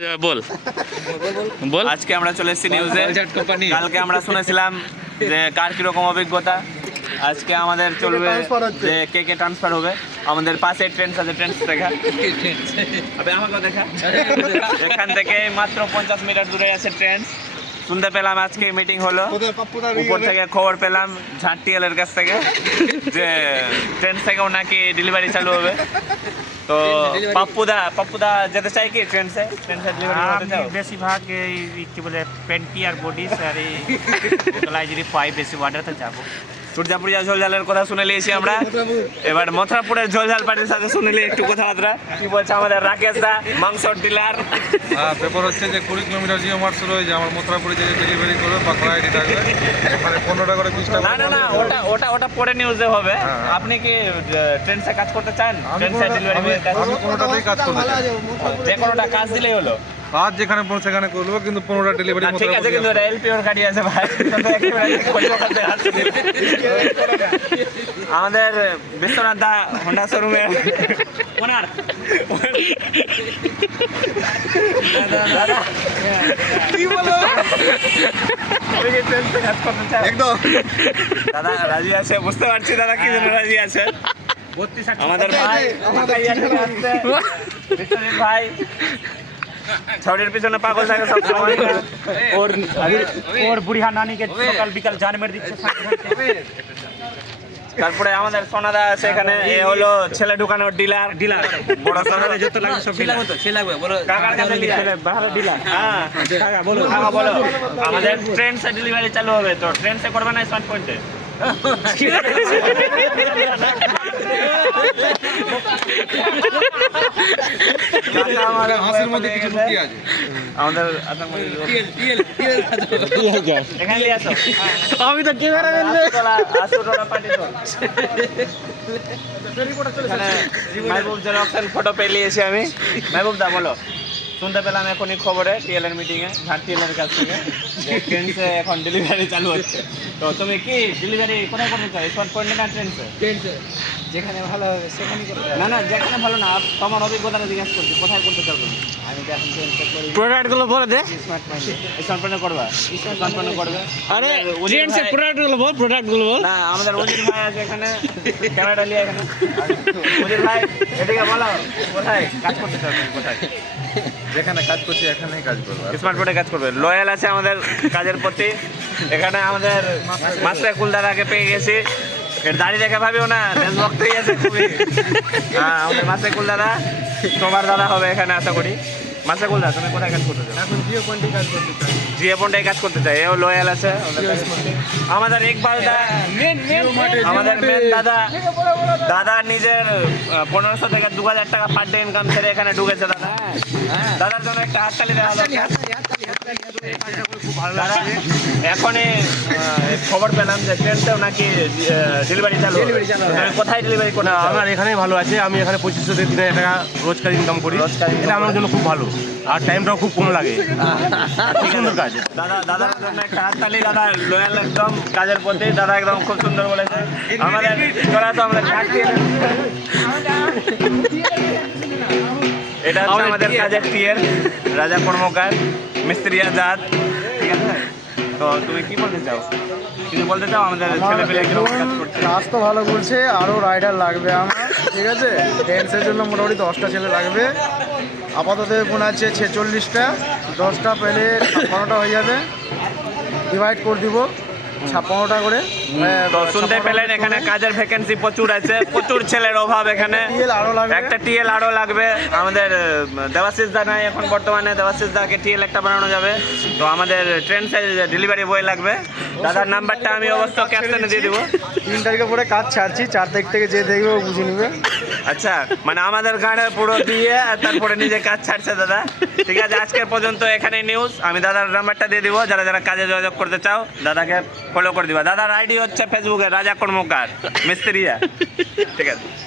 বল বল আজকে আমরা চলে এসেছি নিউজে। কালকে আমরা শুনেছিলাম যে কার কিরকম অভিজ্ঞতা। আজকে আমাদের চলবে যে কে কে ট্রান্সফার হবে। আমাদের পাশে ট্রেন আছে, ট্রেন দেখা আমাকে দেখা এখান থেকে মাত্র 50 মিটার দূরে আছে ট্রেন। শুনতে পেলাম আজকে মিটিং হলো, উপর থেকে খবর পেলাম ঝাঁটিয়ালের কাছ থেকে যে ট্রেন থেকেও নাকি ডেলিভারি চালু হবে। তো পাপ্পুদা যেতে চাই কি ট্রেন সে বেশিরভাগ এই কি বলে পেন্টি আর বডিস আর এই গলায় যদি পাই বেশি ওয়াটারতে যাবো। সূর্যাপুরিয়া ঝোলঝালের কথা শুনে নিয়েছি আমরা, এবার মথুরাপুরের ঝোলঝাল পার্টির সাথে শুনলে একটু কথাবার্তা কি বলছে আমাদের রাকেশ দা, মাংসর ডিলার। ব্যাপার হচ্ছে যে 20 কিলোমিটার জিও মার্ট শুরু হয়েছে। আমার মথুরাপুরে যে ডেলিভারি করবে বা খোয়াইটি থাকবে মানে 15টা করে 20টা। না ওটা পরে নিউজে হবে। আপনি কি ট্রেনসে কাজ করতে চান? ট্রেনসে ডেলিভারি আমি কোনোটাতেই কাজ করতে চাই, যে কোনোটা কাজ দিলেই হলো। কাজ যেখানে পড়ে সেখানে করবো, কিন্তু 15টা ডেলিভারি ঠিক আছে, কিন্তু এলপিওর গাড়ি আছে ভাই। আমাদের বিশ্বনাথ দা হোন্ডা শোরুমে ওনার দাদা রাজি আছে, বুঝতে পারছি দাদা কি জন্য রাজি আছে। আমাদের ভাই ভাই ছড়ির পিছনে পাগল থাকে সব সময়। ওর বুড়িয়া নানিকে সকাল বিকাল জান মেরে দিচ্ছে। তারপরে আমাদের সোনাদা আছে এখানে, এ হলো ছেলে ঢুকানোর ডিলার। বড় সোনাদা যত লাগবে সব ডিলার মতো সে লাগবে বলো কাকার কাছে ডিলার ভালো ডিলার। হ্যাঁ কাকা বলো, কাকা বলো। আমাদের ট্রেন সে ডেলিভারি চালু হবে, তো ট্রেন সে করবে না স্মার্ট পয়েন্টে। হাসির মধ্যে কিছু লুকিয়ে আছে। আমাদের এখানে নিয়ে আসো। আমি তো ক্যামেরা মেহবুব জেরক্সের ফটো পেলিয়েছি আমি। মেহবুব দা বলো, শুনতে পেলাম এখনই খবরে টিএলের মিটিংয়ে ঝাঁটিয়ালের কাছ থেকে ট্রেনসে এখন ডেলিভারি চালু হচ্ছে। তো তুমি কি ডেলিভারি কোথায় করতে চাও? স্মার্ট পয়েন্টে না ট্রেনসে? যেখানে ভালো হবে সেখানে করবে। না যেখানে ভালো না, তোমার অভিজ্ঞতাটা জিজ্ঞাসা করছি, কোথায় করতে চাও তুমি? আমি তো এখন ট্রেনসে করি। প্রোডাক্টগুলো বলে দে। স্মার্ট পয়েন্টে করবা? স্মার্ট পয়েন্টে করবে। আরে ট্রেন্ডসের প্রোডাক্টগুলো বল। না আমাদের ওজির ভাই আছে এখানে, ক্যামেরা নিয়ে এখানে। ওজির ভাই এদিকে বলো, কোথায় কাজ করতে চাও তুমি? কোথায়? যেখানে কাজ করছি এখানেই কাজ করবো। স্মার্ট বোর্ডে কাজ করবে। লয়াল আছে আমাদের কাজের প্রতি। এখানে আমাদের মাস্টার কুলদারাকে পেয়ে গেছি। এর দাড়ি দেখে ভাবিও না, দেশভক্তই আছে খুবই। হ্যাঁ আমাদের মাস্টার কুলদারা তোমার দাদা হবে এখানে আশা করি। মাস্টার কুলদা তুমি কোথায় কাজ করতে চাও? এখন জিও পয়েন্টে কাজ করতে চাই। জিএ পন্ডে কাজ করতে চাই, এও লয়াল আছে। আমাদের ইকবাল দা, আমাদের মেন দাদা নিজের 1500 থেকে 2000 টাকা পার ডে ইনকাম ছেড়ে এখানে ঢুকেছে। দাদার জন্য একটা হাততালি দেওয়া দরকার। দাদা এখনই খবর পেলাম যে ট্রেনটাও নাকি ডেলিভারি চালু। কোথায় ডেলিভারি করে? আমার এখানেই ভালো আছে। আমি এখানে 2500 থেকে 3000 টাকা রোজকার ইনকাম করি। এটা আমার জন্য খুব ভালো, আর টাইমটাও খুব কম লাগে। খুব সুন্দর কাজ। দাদার জন্য একটা হাততালি। দাদা লয়াল একদম কাজের প্রতি, দাদা একদম খুব সুন্দর বলেছে। আমাদের চলা তো আমরা এটা হচ্ছে আমাদের কাজের টিএর রাজা কর্মকার, মিস্ত্রি আজাদ। ঠিক আছে, তো তুমি কি বলতে চাও? কিছু বলতে চাও? আমাদের ছেলে পেলে কিরকম কাজ করছে? কাজ তো ভালো করছে, আরও রাইডার লাগবে আমার। ঠিক আছে, ড্যান্সের জন্য মোটামুটি 10টা ছেলে লাগবে। আপাতত গুণ আছে 46টা, 10টা পেলে 56টা হয়ে যাবে। ডিভাইড করে দিব 56টা করে। তো শুনতে পেলেন এখানে কাজের ভ্যাকেন্সি প্রচুর আছে, প্রচুর ছেলের অভাব এখানে। আরও লাগবে, একটা টিএল আরও লাগবে। আমাদের দেবাশিস দা নাই এখন বর্তমানে, দেবাশিস দাকে টিএল একটা বানানো যাবে। তো আমাদের ট্রেন সাইজ ডেলিভারি বয় লাগবে। দাদার নাম্বারটা আমি অবশ্য ক্যাপশনে দিয়ে দেবো। 3 তারিখে পরে কাজ ছাড়ছি, 4 তারিখ থেকে যে দেখবে ও বুঝে নেবে। আচ্ছা, মানে আমাদের গাড়ে পুরো দিয়ে আর তারপরে নিজে কাজ ছাড়ছে দাদা। ঠিক আছে, আজকের পর্যন্ত এখানে নিউজ। আমি দাদার নাম্বারটা দিয়ে দিব, যারা যারা কাজে যোগাযোগ করতে চাও দাদাকে ফলো করে দিবা। দাদার আইডি হচ্ছে ফেসবুকে রাজা কর্মকার মিস্ত্রিয়া। ঠিক আছে।